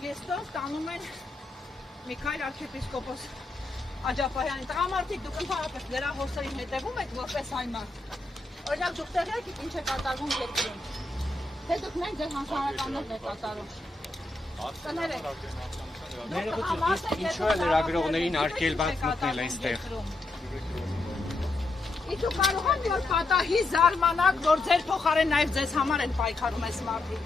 զգեստով տանում են Միքայել arczepiskopos Աջապահյանի տղամարդիկ, դուք ընդհանրապես նրա հոսերին հետևում եք որպես հայմարդ։ Օրինակ դուք տեղյակ եք ինչ է կատարվում երկրում։ Թե դուք մենք ձեր հանրականներն եք կատարում։ Ինչու է լրագրողներին արգելված մտնել այստեղ։ Իսկ դուք կարող եք որ պատահի զարմանաք, որ ձեր փոխարեն նաև ձեզ համար են պայքարում այս մարդիկ։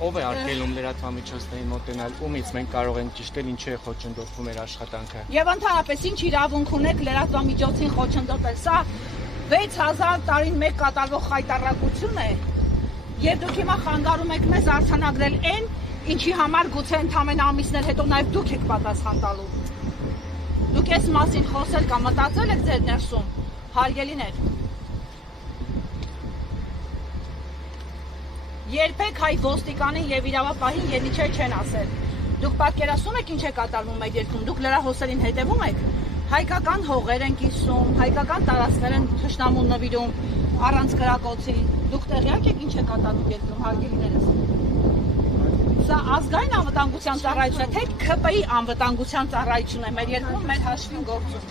Ով է արգելում լրատվամիջոցներին մոտենալ, ումից մենք կարող ենք ճիշտել ինչու է խոչընդոտվում մեր աշխատանքը։ Եվ ընդհանրապես ինչ իրավունք ունեք լրատվամիջոցին խոչընդոտել։ Սա 6000 տարին մեկ կատարվող խայտառակություն է։ Եվ դուք հիմա խանգարում եք մեզ արձանագրել այն, ինչի համար գուցե ընդամենը ամիսներ հետո նաև դուք եք պատասխան տալու։ Դուք այս մասին խոսել կամ մտածել եք ձեր ներսում, հարգելիներ։ Երբեք հայ ոստիկանին եւ իրավապահին ելիչե չեն ասել։ Դուք պատկերացնում եք ինչ է կատարվում մեր երկրում, դուք լրահոսերին հետևում եք, հայկական հողեր են կիսում, հայկական տարածքներ են թշնամուն նվիրում առանց կրակոցի։ Դուք տեղյակ եք ինչ է կատարվում երկրում, հարգելիներս։ Սա ազգային անվտանգության ծառայություն է, թե ՔՊ-ի անվտանգության ծառայություն է մեր երկրում, մեր հաշվին գործում։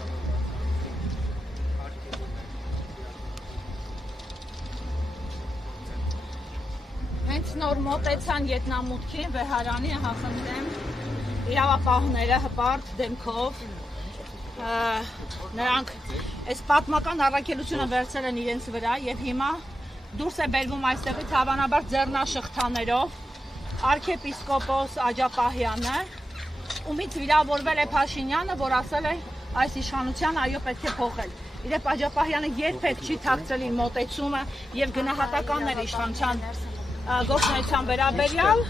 Հենց նոր մոտեցան ետնամուտքին վեհարանի հասնեմ իրավապահները հպարտ դեմքով նրանք այս պատմական առաքելությունը վերցել են իրենց վրա եւ հիմա դուրս է բերվում այստեղից հավանաբար ձեռնաշղթաներով arczepiskopos Աջապահյանը, ումից վիրավորվել է Փաշինյանը, որ ասել է այս իշխանության այո պետք է փոխել։ Իրեւ Աջապահյանը երբեք չի թաքցել իր մոտեցումը եւ գնահատականներ իշխանության գործունեության վերաբերյալ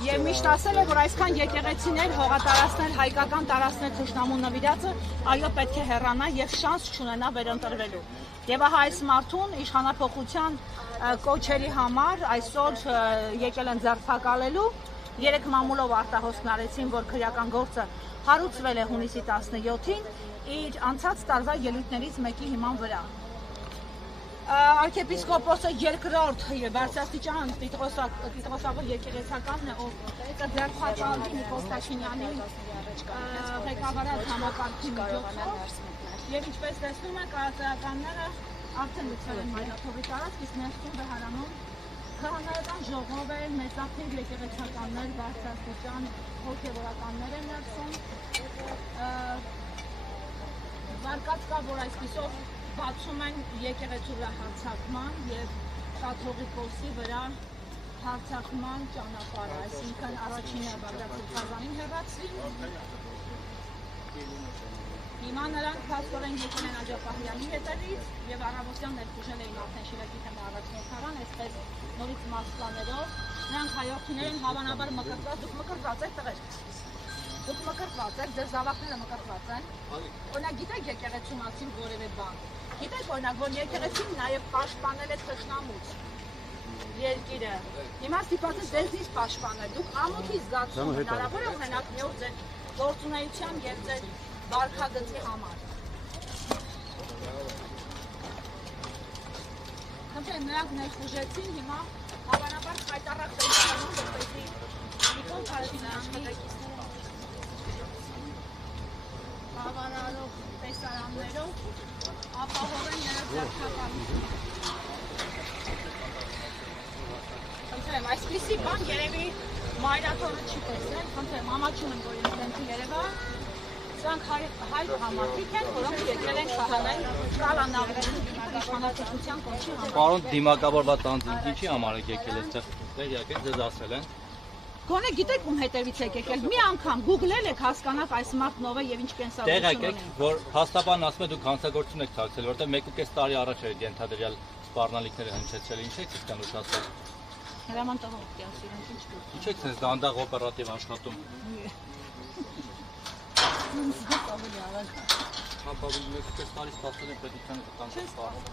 եւ միշտ ասել է, որ այսքան եկեղեցիներ, հողատարածքներ, հայկական տարածքներ թշնամու նվիրածը այո պետք է հեռանա եւ շանս չունենա վերընտրվելու։ Եվ ահա այս մարդուն իշխանափոխության կոչերի համար այսօր եկել են ձերբակալելու, 3 մամուլով արտահոսքնարեցին, որ քրեական գործը հարուցվել է հունիսի 17-ին իր անցած տարվա ելույթներից մեկի հիման վրա։ Arczepiskopos-ը երկրորդ բարձրաստիճան տիտղոսավոր եկեղեցականն է, ով ձերբակալվի Նիկոլ Փաշինյանի ղեկավարած համակարգի միջոցով եւ ինչպես տեսնում եք կայացականները արդեն լուծել են մայրաթողի տարածք, իսկ ներսում վեհարանում քահանայական ժողով է, մեծաթիվ եկեղեցականներ, բարձրաստիճան հոգեվորականներ են ներսում։ Վարկած կա, որ այսպիսով բացում են եկեղեցու վրա հարձակման եւ շատ հողի կոսի վրա հարձակման ճանապարհը, այսինքն առաջինը Բագրատ Սուրբազանին հեռացրին։ Հիմա նրանք փաստորեն եկել են Աջապահյանի հետևից եւ առավոտյան ներխուժել էին արդեն Շիրակի թեմի առաջնորդարան, այսպես նորից մասկաներով։ Նրանք հայորդիներ են հավանաբար մկրտված, դուք մկրտված եք տղեր։ Դուք մկրտված եք, ձեր զավակները մկրտված են։ Օրինակ գիտեք եկեղեցու մասին որևէ բան։ Գիտեք օրինակ, որ եկեղեցին նաև պաշտպանել է թշնամուց երկիրը։ Հիմա ստիպված է ձեզնից պաշտպանել։ Դուք ամոթի զգացում հնարավոր է ունենաք մի օր ձեր գործունեության եւ ձեր վարքագծի համար։ Խնդրեմ, նրանք ներխուժեցին, հիմա հավանաբար խայտառակ տեսնում, որպեսզի Նիկոլ Փաշինյանի հավանալով տեսարաններով ապահովեն նրա ձեռքապահությունը։ Խնդրեմ, այսպիսի բան երևի մայրաթորը չի տեսնել, խնդրեմ, ամաչում եմ, որ ինձ երևա, սրանք հայ համարդիկ են, որոնք եկել են շահանել կալանավրեն իշխանապետության կոչի համար։ Պարոն դիմակավորված անձինք ինչի համար եք եկել այստեղ, տեղյակ եք, ձեզ ասել են։ Գոնե գիտեք ում հետևից եք եկել, մի անգամ գուգլել եք հասկանաք այս մարդն ով է եւ ինչ կենսագրություն ունի։ Տեղյակ եք, որ փաստաբանն ասում է դուք հանցագործություն եք ցածել, որտեղ 1.5 տարի առաջ էր ենթադրյալ սպառնալիքները հնչեցրել, ինչ եք իսկան ուշացել։ Հրաման տղով կասին, ինչ դուք։ Ինչ եք sense դանդաղ օպերատիվ աշխատում։ Հապավի 1.5 տարի սպասել եք պետությանը կտանք սպառնում։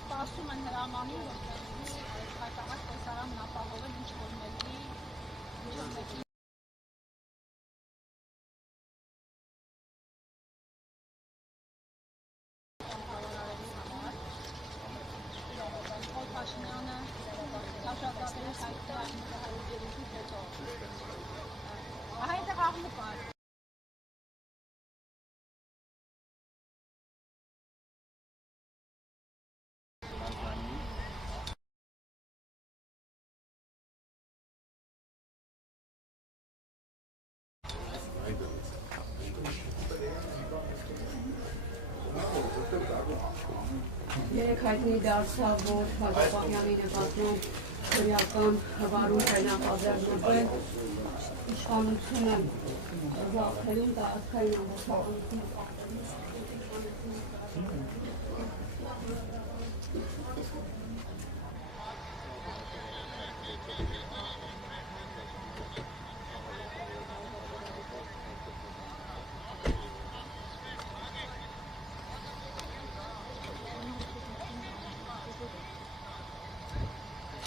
Սպասում են հրամանին, որ հայտարարած տեսարանն ապահովել ինչ-որ մեկի Երեք հայտնի դարձավ, որ Հակոբյանի նկատմամբ քրեական հվարում նախաձեռնվել իշխանությունը զարթերում տարածքային ամբողջականություն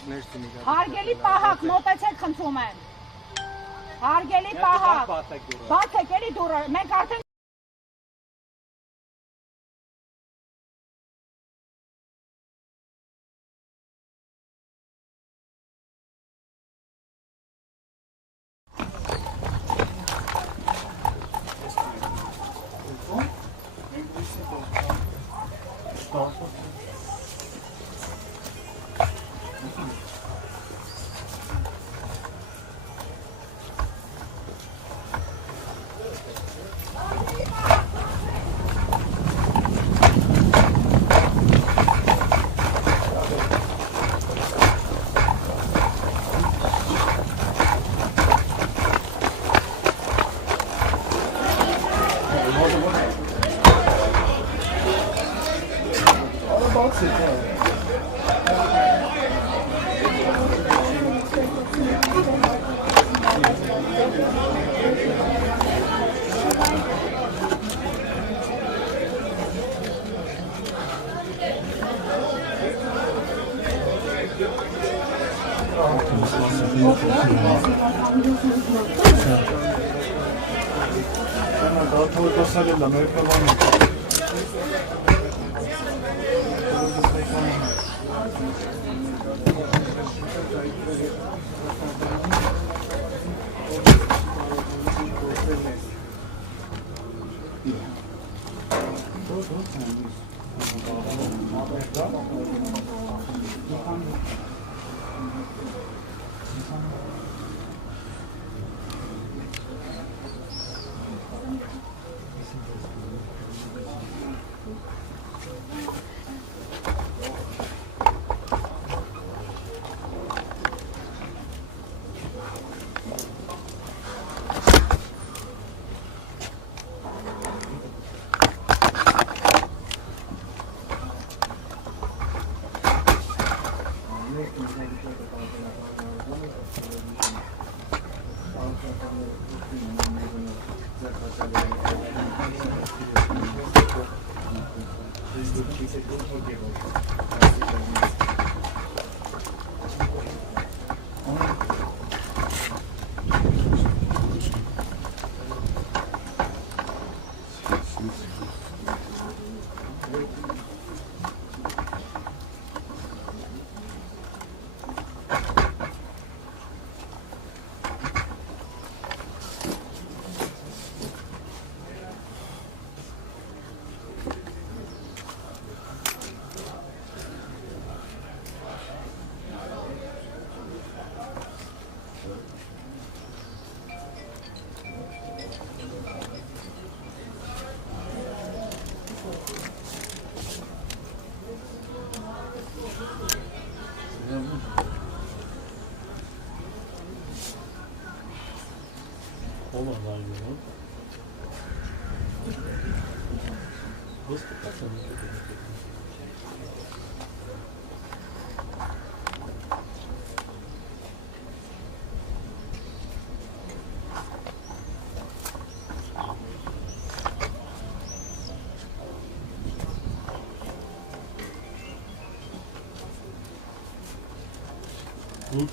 Հարգելի պահակ, մոտեցեք խնդրում եմ։ Հարգելի պահակ, բացեք էլի դուռը, մենք արդեն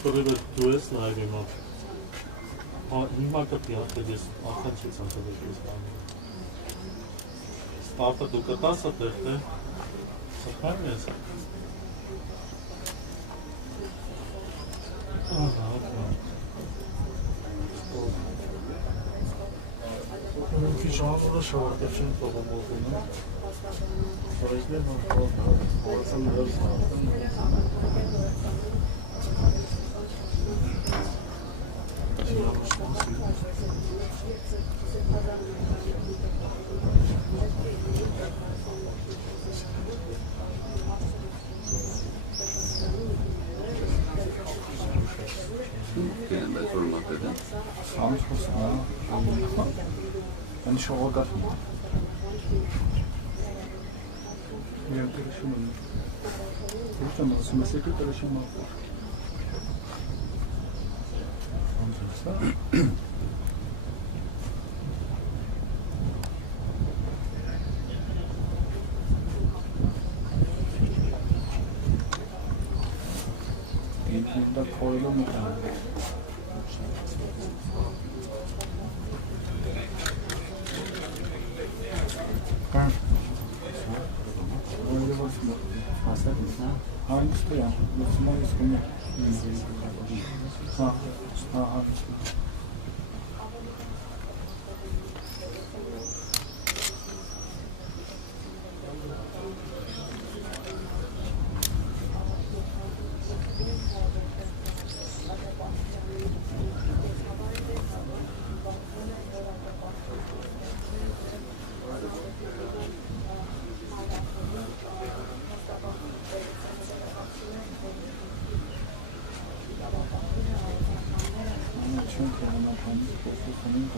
Որը դու ես նայում հիմա։ Հիմա կտի հատել ես ախան չես անցել ես բանը։ Ստարտը դու կտաս այդտեղ թե։ Սխալ ես։ Շանուրը շարատեշին տողոմողում է։ Սարիչներ հողացան նրանց Ani şoğullar. Ya karışım olur. Lütfen burası mesleki karışım var. İlkinde koyulur mu? Hangisi ya? Müslüman ismi. Ha, hangisi? Çünkü ona kendisi profesyonel